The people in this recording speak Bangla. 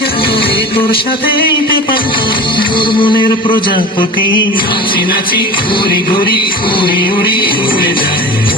ইচ্ছে করে তোর সাথে তোর মনের প্রজাপতি নাচি নাচি ঘুরি ঘুরি উড়ি উড়ি উড়ে যায়।